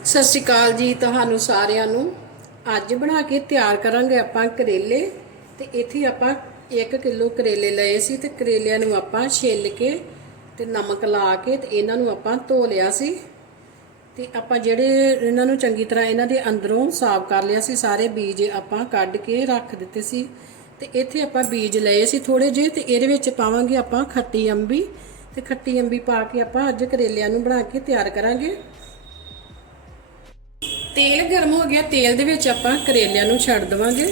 ਸਤਿ ਸ਼੍ਰੀ ਅਕਾਲ ਜੀ ਤੁਹਾਨੂੰ ਸਾਰਿਆਂ ਨੂੰ। ਅੱਜ ਬਣਾ ਕੇ ਤਿਆਰ ਕਰਾਂਗੇ ਆਪਾਂ ਕਰੇਲੇ। ਤੇ ਇੱਥੇ ਆਪਾਂ 1 ਕਿਲੋ ਕਰੇਲੇ ਲਏ ਸੀ ਤੇ ਕਰੇਲਿਆਂ ਨੂੰ ਆਪਾਂ ਛਿੱਲ ਕੇ ਤੇ ਨਮਕ ਲਾ ਕੇ ਤੇ ਇਹਨਾਂ ਨੂੰ ਆਪਾਂ ਧੋ ਲਿਆ ਸੀ। ਤੇ ਆਪਾਂ ਜਿਹੜੇ ਇਹਨਾਂ ਨੂੰ ਚੰਗੀ ਤਰ੍ਹਾਂ ਇਹਨਾਂ ਦੇ ਅੰਦਰੋਂ ਸਾਫ਼ ਕਰ ਲਿਆ ਸੀ, ਸਾਰੇ ਬੀਜ ਆਪਾਂ ਕੱਢ ਕੇ ਰੱਖ ਦਿੱਤੇ ਸੀ। ਤੇ ਇੱਥੇ ਆਪਾਂ ਬੀਜ ਲਏ ਸੀ ਥੋੜੇ ਜਿਹੇ ਤੇ ਇਹਦੇ ਵਿੱਚ ਪਾਵਾਂਗੇ ਆਪਾਂ ਖੱਟੀ ਅੰਬੀ। ਤੇ ਖੱਟੀ ਅੰਬੀ ਪਾ ਕੇ ਆਪਾਂ ਅੱਜ ਕਰੇਲਿਆਂ ਨੂੰ ਬਣਾ ਕੇ ਤਿਆਰ ਕਰਾਂਗੇ। ਤੇਲ ਗਰਮ ਹੋ ਗਿਆ, ਤੇਲ ਦੇ ਵਿੱਚ ਆਪਾਂ ਕਰੇਲਿਆਂ ਨੂੰ ਛੱਡ ਦਵਾਂਗੇ।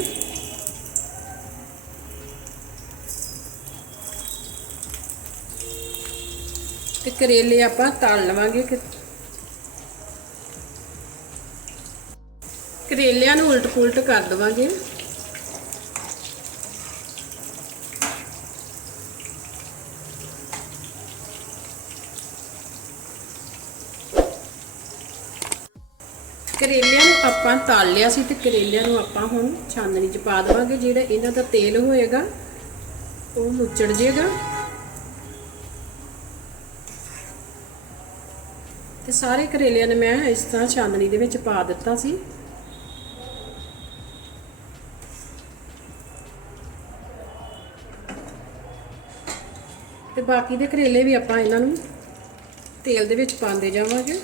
ਤੇ ਕਰੇਲੇ ਆਪਾਂ ਤਲ ਲਵਾਂਗੇ ਕਰੇਲਿਆਂ ਨੂੰ ਉਲਟ ਪੁਲਟ ਕਰ ਦਵਾਂਗੇ। ਕਰੇਲਿਆਂ ਨੂੰ ਆਪਾਂ ਤਲ ਲਿਆ ਸੀ ਤੇ ਕਰੇਲਿਆਂ ਨੂੰ ਆਪਾਂ ਹੁਣ ਛਾਨਣੀ 'ਚ ਪਾ ਦੇਵਾਂਗੇ। ਜਿਹੜਾ ਇਹਨਾਂ ਦਾ ਤੇਲ ਹੋਏਗਾ, ਉਹ ਮੁੱਚੜ ਜਾਏਗਾ ਤੇ ਸਾਰੇ ਕਰੇਲਿਆਂ ਨੇ ਮੈਂ ਇਸ ਤਰ੍ਹਾਂ ਛਾਨਣੀ ਦੇ ਵਿੱਚ ਪਾ ਦਿੱਤਾ ਸੀ। ਤੇ ਬਾਕੀ ਦੇ ਕਰੇਲੇ ਵੀ ਆਪਾਂ ਇਹਨਾਂ ਨੂੰ ਤੇਲ ਦੇ ਵਿੱਚ ਪਾਉਂਦੇ ਜਾਵਾਂਗੇ।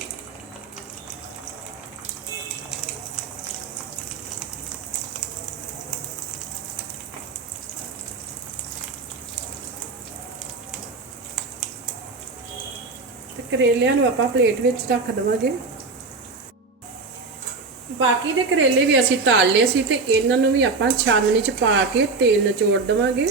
ਕਰੇਲਿਆਂ ਨੂੰ ਆਪਾਂ ਪਲੇਟ ਵਿੱਚ ਰੱਖ ਦਵਾਂਗੇ। ਬਾਕੀ ਦੇ ਕਰੇਲੇ ਵੀ ਅਸੀਂ ਤਾਲ ਲਏ ਸੀ ਤੇ ਇਹਨਾਂ ਨੂੰ ਵੀ ਆਪਾਂ ਛਾਨਣੀ 'ਚ ਪਾ ਕੇ ਤੇਲ ਨਿਚੋੜ ਦਵਾਂਗੇ।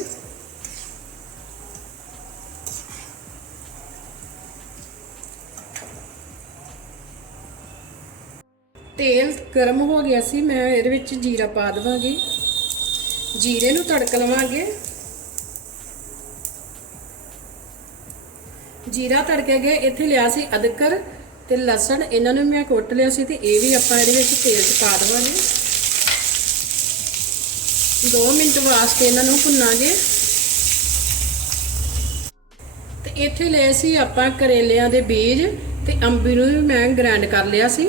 ਤੇਲ ਗਰਮ ਹੋ ਗਿਆ ਸੀ, ਮੈਂ ਇਹਦੇ ਵਿੱਚ ਜੀਰਾ ਪਾ ਦਵਾਂਗੀ। ਜੀਰੇ ਨੂੰ ਤੜਕ ਲਵਾਂਗੇ। ਜੀਰਾ ਤੜਕੇ ਗਏ ਇੱਥੇ ਲਿਆ ਸੀ ਅਦਰਕ ਤੇ ਲਸਣ, ਇਹਨਾਂ ਨੂੰ ਮੈਂ ਕੁੱਟ ਲਿਆ ਸੀ ਤੇ ਇਹ ਵੀ ਆਪਾਂ ਇਹਦੇ ਵਿੱਚ ਤੇਲ 'ਚ ਪਾ ਦੇਵਾਂਗੇ। 2 ਮਿੰਟ ਵਾਸਤੇ ਇਹਨਾਂ ਨੂੰ ਭੁੰਨਾਂਗੇ। ਤੇ ਇੱਥੇ ਲਏ ਸੀ ਆਪਾਂ ਕਰੇਲਿਆਂ ਦੇ ਬੀਜ ਤੇ ਅੰਬੀ ਨੂੰ ਵੀ ਮੈਂ ਗ੍ਰਾਈਂਡ ਕਰ ਲਿਆ ਸੀ।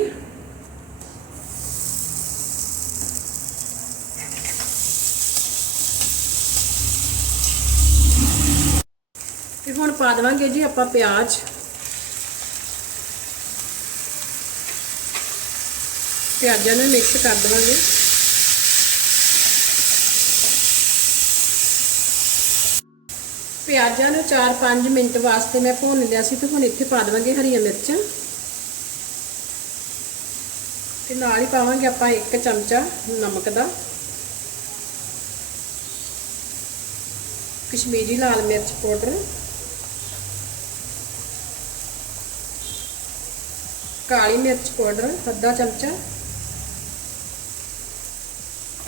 ਤੇ ਹੁਣ ਪਾ ਦੇਵਾਂਗੇ ਜੀ ਆਪਾਂ ਪਿਆਜ਼। ਪਿਆਜ਼ਾਂ ਨੂੰ ਮਿਕਸ ਕਰ ਦੇਵਾਂਗੇ। ਪਿਆਜ਼ਾਂ ਨੂੰ 4-5 ਮਿੰਟ ਵਾਸਤੇ ਮੈਂ ਭੁੰਨ ਲਿਆ ਸੀ ਤੇ ਹੁਣ ਇੱਥੇ ਪਾ ਦੇਵਾਂਗੇ ਹਰੀਆਂ ਮਿਰਚਾਂ। ਤੇ ਨਾਲ ਹੀ ਪਾਵਾਂਗੇ ਆਪਾਂ 1 ਚਮਚਾ ਨਮਕ ਦਾ। ਕਸ਼ਮੀਰੀ ਲਾਲ ਮਿਰਚ ਪਾਊਡਰ। ਕਾਲੀ ਮਿਰਚ ਪਾਊਡਰ, ਅੱਧਾ ਚਮਚਾ।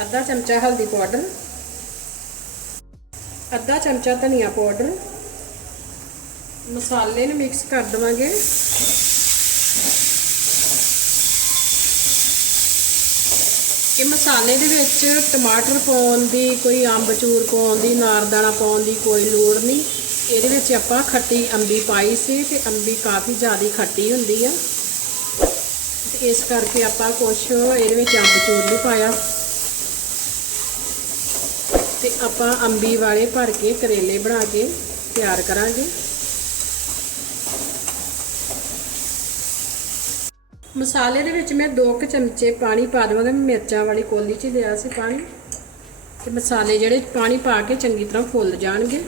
ਅੱਧਾ ਚਮਚਾ ਹਲਦੀ ਪਾਊਡਰ। ਅੱਧਾ ਚਮਚਾ ਧਨੀਆ ਪਾਊਡਰ। ਮਸਾਲੇ ਨੂੰ ਮਿਕਸ ਕਰ ਦਵਾਂਗੇ। ਇਹ ਮਸਾਲੇ ਦੇ ਵਿੱਚ ਟਮਾਟਰ ਪਾਉਣ ਦੀ, ਕੋਈ ਅੰਬਚੂਰ ਪਾਉਣ ਦੀ, ਨਾਰਦਾਣਾ ਪਾਉਣ ਦੀ ਕੋਈ ਲੋੜ ਨਹੀਂ। ਇਹਦੇ ਵਿੱਚ ਆਪਾਂ ਖੱਟੀ ਅੰਬੀ ਪਾਈ ਸੀ ਤੇ ਅੰਬੀ ਕਾਫੀ ਜ਼ਿਆਦਾ ਖੱਟੀ ਹੁੰਦੀ ਆ। ਇਸ ਕਰਕੇ ਆਪਾਂ ਕੁਛ ਇਹਦੇ ਵਿੱਚ ਅੰਬਚੂਰ ਨਹੀਂ ਪਾਇਆ। ਤੇ ਆਪਾਂ ਅੰਬੀ ਵਾਲੇ ਭਰ ਕੇ ਕਰੇਲੇ ਬਣਾ ਕੇ ਤਿਆਰ ਕਰਾਂਗੇ। ਮਸਾਲੇ ਦੇ ਵਿੱਚ ਮੈਂ 2 ਕੁ ਚਮਚੇ ਪਾਣੀ ਪਾ ਦੇਵਾਂਗਾ। ਮਿਰਚਾਂ ਵਾਲੀ ਕੋਲੀ 'ਚ ਲਿਆ ਸੀ ਪਾਣੀ। ਤੇ ਮਸਾਲੇ ਜਿਹੜੇ ਪਾਣੀ ਪਾ ਕੇ ਚੰਗੀ ਤਰ੍ਹਾਂ ਫੁੱਲ ਜਾਣਗੇ।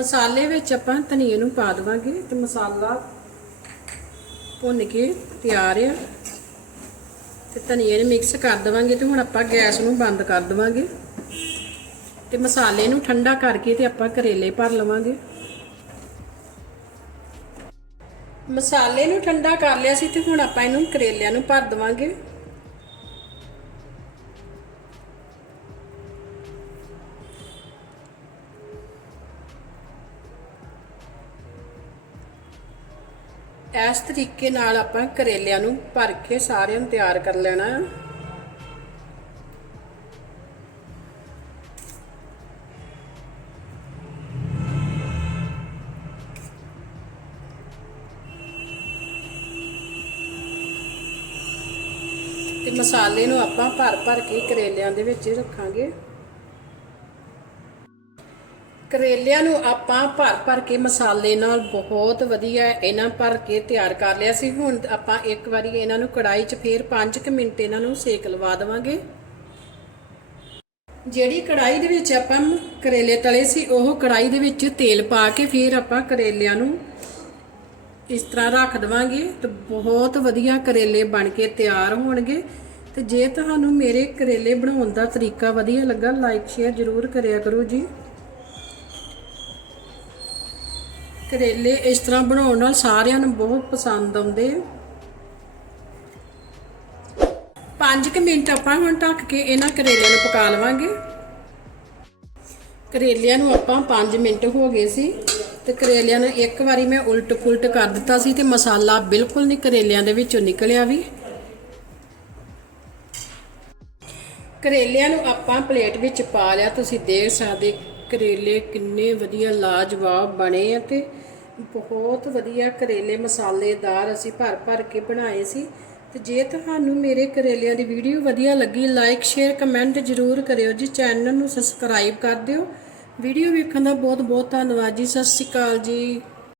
ਮਸਾਲੇ ਵਿੱਚ ਆਪਾਂ ਧਨੀਏ ਨੂੰ ਪਾ ਦੇਵਾਂਗੇ ਤੇ ਮਸਾਲਾ ਭੁੰਨ ਕੇ ਤਿਆਰ ਆ। ਤੇ ਧਨੀਏ ਨੂੰ ਮਿਕਸ ਕਰ ਦੇਵਾਂਗੇ ਤੇ ਹੁਣ ਆਪਾਂ ਗੈਸ ਨੂੰ ਬੰਦ ਕਰ ਦੇਵਾਂਗੇ। ਤੇ ਮਸਾਲੇ ਨੂੰ ਠੰਡਾ ਕਰਕੇ ਤੇ ਆਪਾਂ ਕਰੇਲੇ ਭਰ ਲਵਾਂਗੇ। ਮਸਾਲੇ ਨੂੰ ਠੰਡਾ ਕਰ ਲਿਆ ਸੀ ਤੇ ਹੁਣ ਆਪਾਂ ਇਹਨੂੰ ਕਰੇਲਿਆਂ ਨੂੰ ਭਰ ਦੇਵਾਂਗੇ। ਇਸ ਤਰੀਕੇ ਨਾਲ ਆਪਾਂ ਕਰੇਲਿਆਂ ਨੂੰ ਭਰ ਕੇ ਸਾਰਿਆਂ ਨੂੰ ਤਿਆਰ ਕਰ ਲੈਣਾ। ਹੈ ਤੇ ਮਸਾਲੇ ਨੂੰ ਆਪਾਂ ਭਰ ਭਰ ਕੇ ਕਰੇਲਿਆਂ ਦੇ ਵਿੱਚ ਰੱਖਾਂਗੇ। ਕਰੇਲਿਆਂ ਨੂੰ ਆਪਾਂ ਭਰ ਭਰ ਕੇ ਮਸਾਲੇ ਨਾਲ ਬਹੁਤ ਵਧੀਆ ਇਹਨਾਂ ਭਰ ਕੇ ਤਿਆਰ ਕਰ ਲਿਆ ਸੀ। ਹੁਣ ਆਪਾਂ ਇੱਕ ਵਾਰੀ ਇਹਨਾਂ ਨੂੰ ਕੜਾਈ 'ਚ ਫੇਰ 5 ਮਿੰਟ ਇਹਨਾਂ ਨੂੰ ਸੇਕ ਲਵਾ ਦੇਵਾਂਗੇ। ਜਿਹੜੀ ਕੜਾਈ ਦੇ ਵਿੱਚ ਆਪਾਂ ਕਰੇਲੇ ਤਲੇ ਸੀ, ਉਹ ਕੜਾਈ ਦੇ ਵਿੱਚ ਤੇਲ ਪਾ ਕੇ ਫਿਰ ਆਪਾਂ ਕਰੇਲਿਆਂ ਨੂੰ ਇਸ ਤਰ੍ਹਾਂ ਰੱਖ ਦਵਾਂਗੇ ਤੇ ਬਹੁਤ ਵਧੀਆ ਕਰੇਲੇ ਬਣ ਕੇ ਤਿਆਰ ਹੋਣਗੇ। ਤੇ ਜੇ ਤੁਹਾਨੂੰ ਮੇਰੇ ਕਰੇਲੇ ਬਣਾਉਣ ਦਾ ਤਰੀਕਾ ਵਧੀਆ ਲੱਗਾ ਲਾਈਕ ਸ਼ੇਅਰ ਜ਼ਰੂਰ ਕਰਿਆ ਕਰੋ ਜੀ। ਕਰੇਲੇ ਇਸ ਤਰ੍ਹਾਂ ਬਣਾਉਣ ਨਾਲ ਸਾਰਿਆਂ ਨੂੰ ਬਹੁਤ ਪਸੰਦ ਆਉਂਦੇ ਆ। 5 ਮਿੰਟ ਆਪਾਂ ਹੁਣ ਢੱਕ ਕੇ ਇਹਨਾਂ ਕਰੇਲਿਆਂ ਨੂੰ ਪਕਾ ਲਵਾਂਗੇ। ਕਰੇਲਿਆਂ ਨੂੰ ਆਪਾਂ 5 ਮਿੰਟ ਹੋ ਗਏ ਸੀ ਤੇ ਕਰੇਲਿਆਂ ਨੂੰ ਇੱਕ ਵਾਰੀ ਮੈਂ ਉਲਟ ਪੁਲਟ ਕਰ ਦਿੱਤਾ ਸੀ ਤੇ ਮਸਾਲਾ ਬਿਲਕੁਲ ਨਹੀਂ ਕਰੇਲਿਆਂ ਦੇ ਵਿੱਚੋਂ ਨਿਕਲਿਆ ਵੀ। ਕਰੇਲਿਆਂ ਨੂੰ ਆਪਾਂ ਪਲੇਟ ਵਿੱਚ ਪਾ ਲਿਆ, ਤੁਸੀਂ ਦੇਖ ਸਕਦੇ ਕਰੇਲੇ ਕਿੰਨੇ ਵਧੀਆ ਲਾਜਵਾਬ ਬਣੇ ਆ ਤੇ ਬਹੁਤ ਵਧੀਆ ਕਰੇਲੇ ਮਸਾਲੇਦਾਰ ਅਸੀਂ ਭਰ ਭਰ ਕੇ ਬਣਾਏ ਸੀ। ਤੇ ਜੇ ਤੁਹਾਨੂੰ ਮੇਰੇ ਕਰੇਲਿਆਂ ਦੀ ਵੀਡੀਓ ਵਧੀਆ ਲੱਗੀ ਲਾਈਕ ਸ਼ੇਅਰ ਕਮੈਂਟ ਜ਼ਰੂਰ ਕਰਿਓ ਜੀ। ਚੈਨਲ ਨੂੰ ਸਬਸਕ੍ਰਾਈਬ ਕਰ ਦਿਓ। ਵੀਡੀਓ ਵੇਖਣ ਦਾ ਬਹੁਤ ਬਹੁਤ ਧੰਨਵਾਦ ਜੀ। ਸਤਿ ਸ਼੍ਰੀ ਅਕਾਲ ਜੀ।